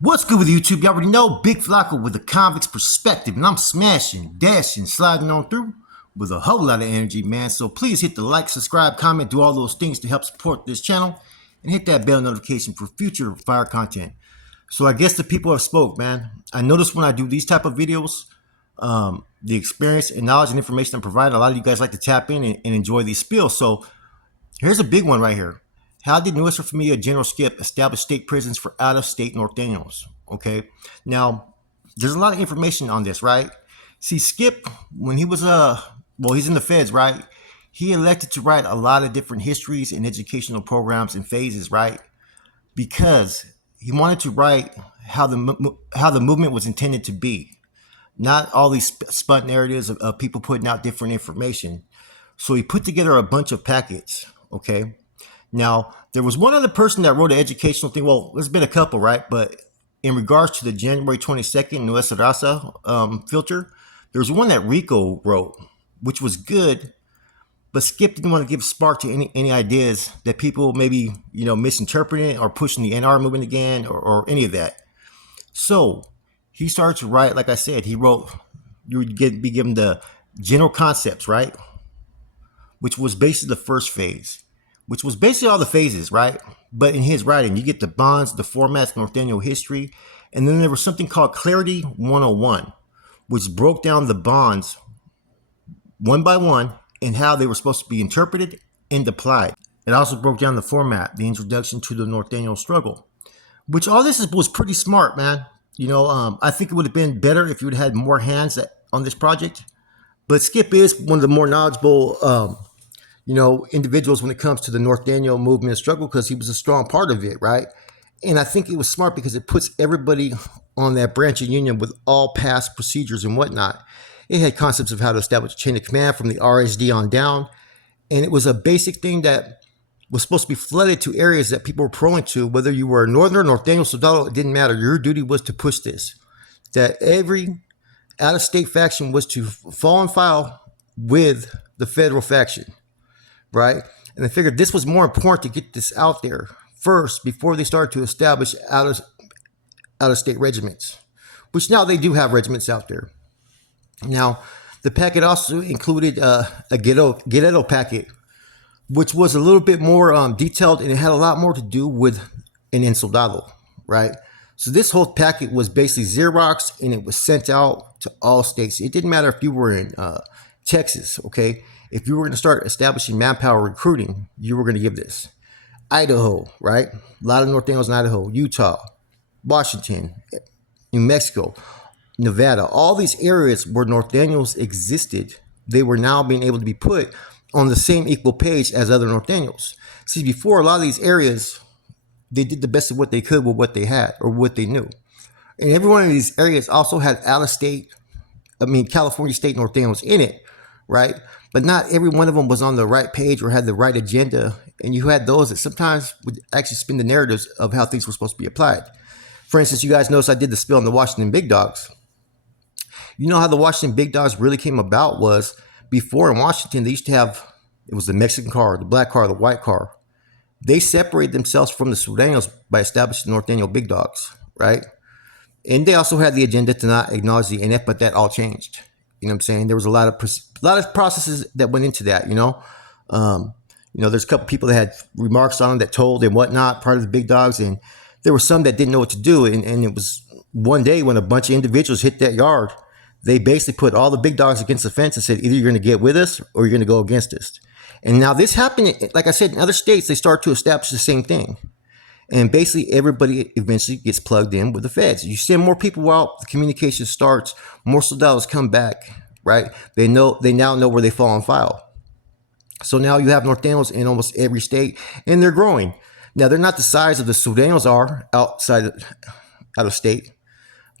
What's good with YouTube? You already know Big Flacco with a convict's perspective, and I'm smashing, dashing, sliding on through with a whole lot of energy, man. So please hit the like, subscribe, comment, do all those things to help support this channel, and hit that bell notification for future fire content. So I guess the people have spoke, man. I notice when I do these type of videos, the experience and knowledge and information I'm providing, a lot of you guys like to tap in and enjoy these spills. So here's a big one right here. How did Nuestra Familia General Skip establish state prisons for out-of-state Nortenos? Okay, now there's a lot of information on this, right? See, Skip, when he was well, he's in the feds, right? He elected to write a lot of different histories and educational programs and phases, right? Because he wanted to write how the movement was intended to be, not all these spun narratives of people putting out different information. So he put together a bunch of packets, okay? Now, there was one other person that wrote an educational thing. Well, there's been a couple, right? But in regards to the January 22nd Nuestra filter, there's one that Rico wrote, which was good, but Skip didn't want to give spark to any ideas that people maybe, misinterpreting or pushing the NR movement again or any of that. So he started to write, like I said, he wrote, you would be given the general concepts, right? Which was basically the first phase, which was basically all the phases, right? But in his writing, you get the bonds, the formats, Norteño history, and then there was something called Clarity 101, which broke down the bonds one by one and how they were supposed to be interpreted and applied. It also broke down the format, the introduction to the Norteño struggle, which all this was pretty smart, man. I think it would have been better if you would have had more hands on this project. But Skip is one of the more knowledgeable individuals when it comes to the Norteño movement and struggle because he was a strong part of it, right? And I think it was smart because it puts everybody on that branch of union with all past procedures and whatnot. It had concepts of how to establish a chain of command from the RSD on down. And it was a basic thing that was supposed to be flooded to areas that people were prone to, whether you were a Northerner, Norteño, Soldado, it didn't matter. Your duty was to push this. That every out-of-state faction was to fall and file with the federal faction, right? And they figured this was more important to get this out there first before they started to establish out-of-state regiments, which now they do have regiments out there. Now, the packet also included a Guerrero packet, which was a little bit more detailed, and it had a lot more to do with an ensoldado, right? So this whole packet was basically Xerox, and it was sent out to all states. It didn't matter if you were in Texas, okay? If you were going to start establishing manpower recruiting, you were going to give this. Idaho, right? A lot of Norteños in Idaho, Utah, Washington, New Mexico, Nevada, all these areas where Norteños existed, they were now being able to be put on the same equal page as other Norteños. See, before, a lot of these areas, they did the best of what they could with what they had or what they knew. And every one of these areas also had California state Norteños in it, right? But not every one of them was on the right page or had the right agenda. And you had those that sometimes would actually spin the narratives of how things were supposed to be applied. For instance, you guys noticed I did the spill on the Washington Big Dogs. You know how the Washington Big Dogs really came about was before in Washington, they used to have, it was the Mexican car, the black car, the white car. They separated themselves from the Sureños by establishing the Norteño Big Dogs, right? And they also had the agenda to not acknowledge the NF, but that all changed. You know what I'm saying? There was a lot of processes that went into that, there's a couple people that had remarks on them that told and whatnot, part of the Big Dogs, and there were some that didn't know what to do. And it was one day when a bunch of individuals hit that yard, they basically put all the Big Dogs against the fence and said, either you're going to get with us or you're going to go against us. And now this happened, like I said, in other states, they start to establish the same thing. And basically everybody eventually gets plugged in with the feds. You send more people out, the communication starts, more soldados come back, right? They now know where they fall and file. So now you have Norteños in almost every state, and they're growing. Now they're not the size of the Sureños are out of state,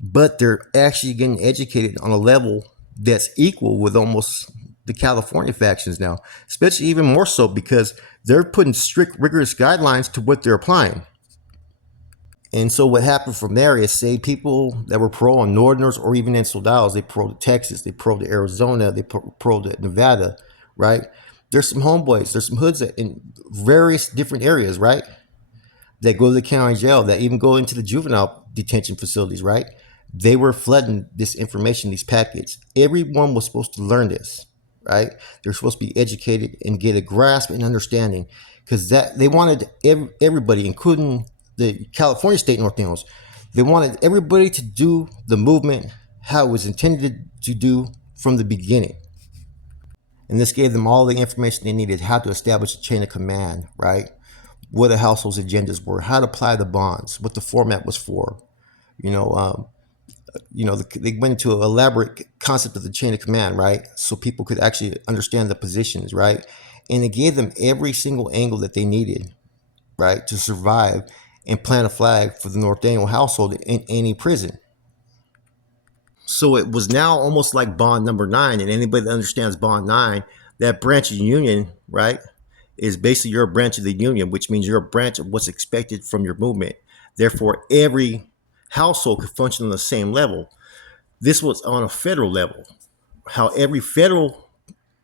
but they're actually getting educated on a level that's equal with almost the California factions now, especially even more so because they're putting strict, rigorous guidelines to what they're applying. And so what happened from there is, say, people that were pro on Northerners or even ensoldados, they pro to Texas, they pro to Arizona, they pro to Nevada, right? There's some homeboys, there's some hoods in various different areas, right? That go to the county jail, that even go into the juvenile detention facilities, right? They were flooding this information, these packets. Everyone was supposed to learn this, right? They're supposed to be educated and get a grasp and understanding, because that they wanted everybody, including the California state Nortenos, they wanted everybody to do the movement how it was intended to do from the beginning. And this gave them all the information they needed, how to establish a chain of command, right? What a household's agendas were, how to apply the bonds, what the format was for. You know, they went into an elaborate concept of the chain of command, right? So people could actually understand the positions, right? And it gave them every single angle that they needed, right, to survive and plant a flag for the Norteño household in any prison. So it was now almost like bond number 9, and anybody that understands bond 9, that branch of the union, right, is basically your branch of the union, which means you're a branch of what's expected from your movement. Therefore, every household could function on the same level. This was on a federal level. How every federal,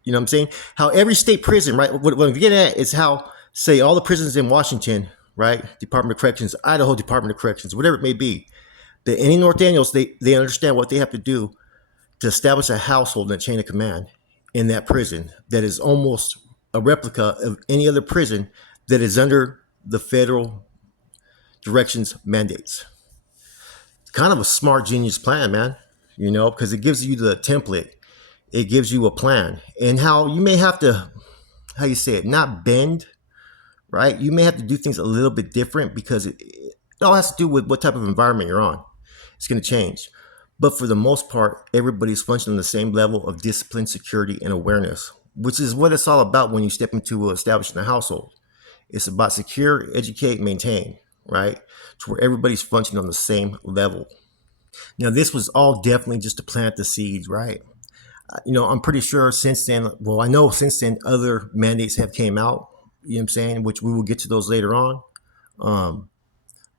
you know what I'm saying? How every state prison, right? What I'm getting at is how, say, all the prisons in Washington, right? Department of Corrections, Idaho Department of Corrections, whatever it may be, that any Norteños, they understand what they have to do to establish a household and a chain of command in that prison that is almost a replica of any other prison that is under the federal directions mandates. Kind of a smart genius plan, man, you know, because it gives you the template, it gives you a plan, and how you may have to, how you say it, not bend, right? You may have to do things a little bit different because it all has to do with what type of environment you're on. It's going to change. But for the most part, everybody's functioning on the same level of discipline, security, and awareness, which is what it's all about when you step into establishing a household. It's about secure, educate, maintain, right? To where everybody's functioning on the same level. Now, this was all definitely just to plant the seeds, right? You know, I'm pretty sure since then, well, I know since then other mandates have came out, you know what I'm saying, which we will get to those later on.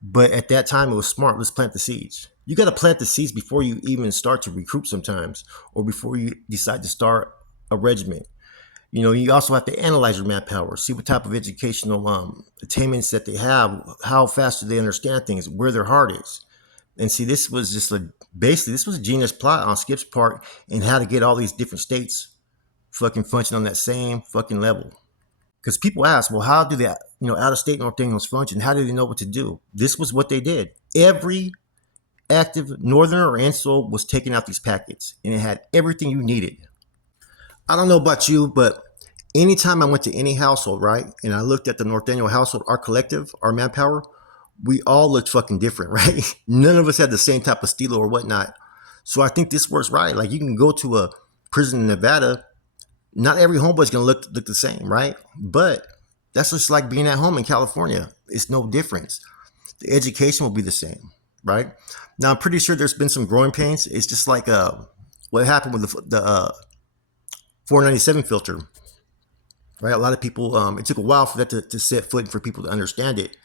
But at that time, it was smart. Let's plant the seeds. You got to plant the seeds before you even start to recruit sometimes, or before you decide to start a regiment. You know, you also have to analyze your manpower, see what type of educational attainments that they have, how fast do they understand things, where their heart is. And see, this was just basically, this was a genius plot on Skip's part and how to get all these different states fucking function on that same fucking level. Because people ask, well, how do they, out of state Norteños function? How do they know what to do? This was what they did. Every active Northerner or Insular was taking out these packets, and it had everything you needed. I don't know about you, but anytime I went to any household, right, and I looked at the Norteño household, our collective, our manpower, we all looked fucking different, right? None of us had the same type of stilo or whatnot. So I think this works right. Like, you can go to a prison in Nevada, not every homeboy's gonna look the same, right? But that's just like being at home in California. It's no difference. The education will be the same, right? Now, I'm pretty sure there's been some growing pains. It's just like what happened with the 497 filter, right? A lot of people, it took a while for that to set foot and for people to understand it.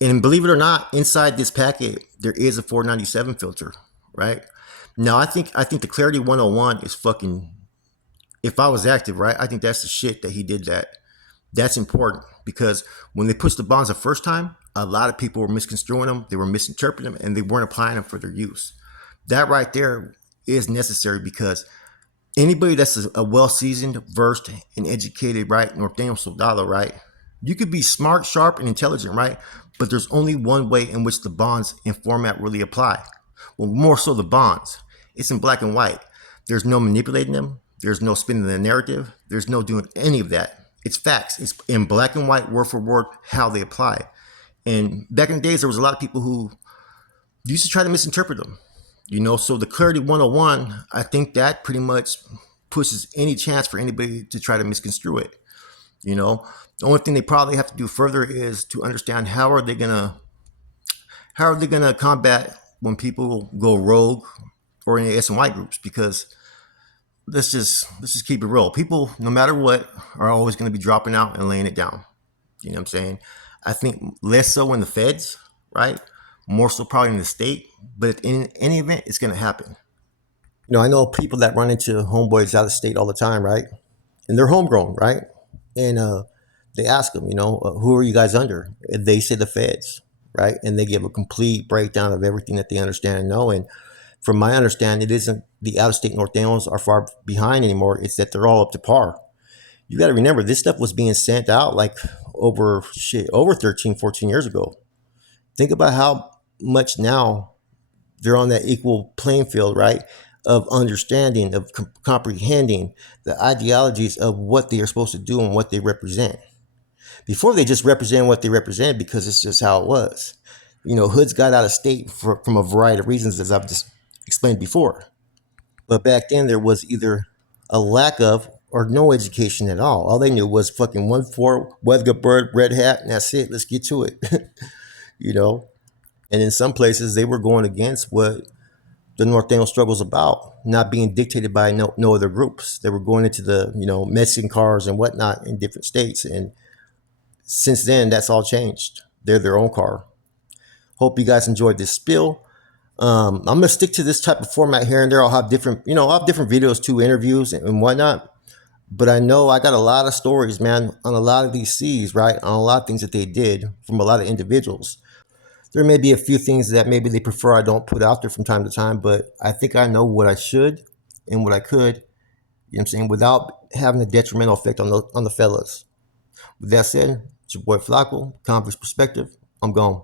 And believe it or not, inside this packet, there is a 497 filter, right? Now, I think the Clarity 101 is fucking, if I was active, right, I think that's the shit that he did that. That's important because when they pushed the bonds the first time, a lot of people were misconstruing them, they were misinterpreting them, and they weren't applying them for their use. That right there is necessary because anybody that's a well-seasoned, versed, and educated, right, Norteño soldado, right, you could be smart, sharp, and intelligent, right, but there's only one way in which the bonds and format really apply. Well, more so the bonds. It's in black and white. There's no manipulating them. There's no spinning the narrative. There's no doing any of that. It's facts. It's in black and white, word for word, how they apply. And back in the days, there was a lot of people who used to try to misinterpret them. So the Clarity 101, I think that pretty much pushes any chance for anybody to try to misconstrue it. The only thing they probably have to do further is to understand how are they gonna combat when people go rogue or in the SNY groups, because let's just keep it real. People, no matter what, are always going to be dropping out and laying it down. You know what I'm saying? I think less so in the feds, right? More so probably in the state. But in any event, it's going to happen. I know people that run into homeboys out of state all the time, right? And they're homegrown, right? And they ask them, who are you guys under? And they say the feds. right? And they give a complete breakdown of everything that they understand and know. And from my understanding, it isn't the out of state Nortenos are far behind anymore. It's that they're all up to par. You got to remember, this stuff was being sent out like over 13, 14 years ago. Think about how much now they're on that equal playing field, right? Of understanding, of comprehending the ideologies of what they are supposed to do and what they represent. Before, they just represent what they represent because it's just how it was. Hoods got out of state from a variety of reasons, as I've just explained before. But back then, there was either a lack of or no education at all. All they knew was fucking 1-4, weather bird, red hat, and that's it. Let's get to it. you know? And in some places, they were going against what the Norteño struggle is about, not being dictated by no other groups. They were going into the, Mexican cars and whatnot in different states. And since then, that's all changed. They're their own car. Hope you guys enjoyed this spill. I'm gonna stick to this type of format here and there. I'll have different videos too, interviews and whatnot. But I know I got a lot of stories, man, on a lot of these C's, right? On a lot of things that they did from a lot of individuals. There may be a few things that maybe they prefer I don't put out there from time to time, but I think I know what I should and what I could, what I'm saying, without having a detrimental effect on the fellas. With that said, it's your boy Flacco, Converse Perspective. I'm gone.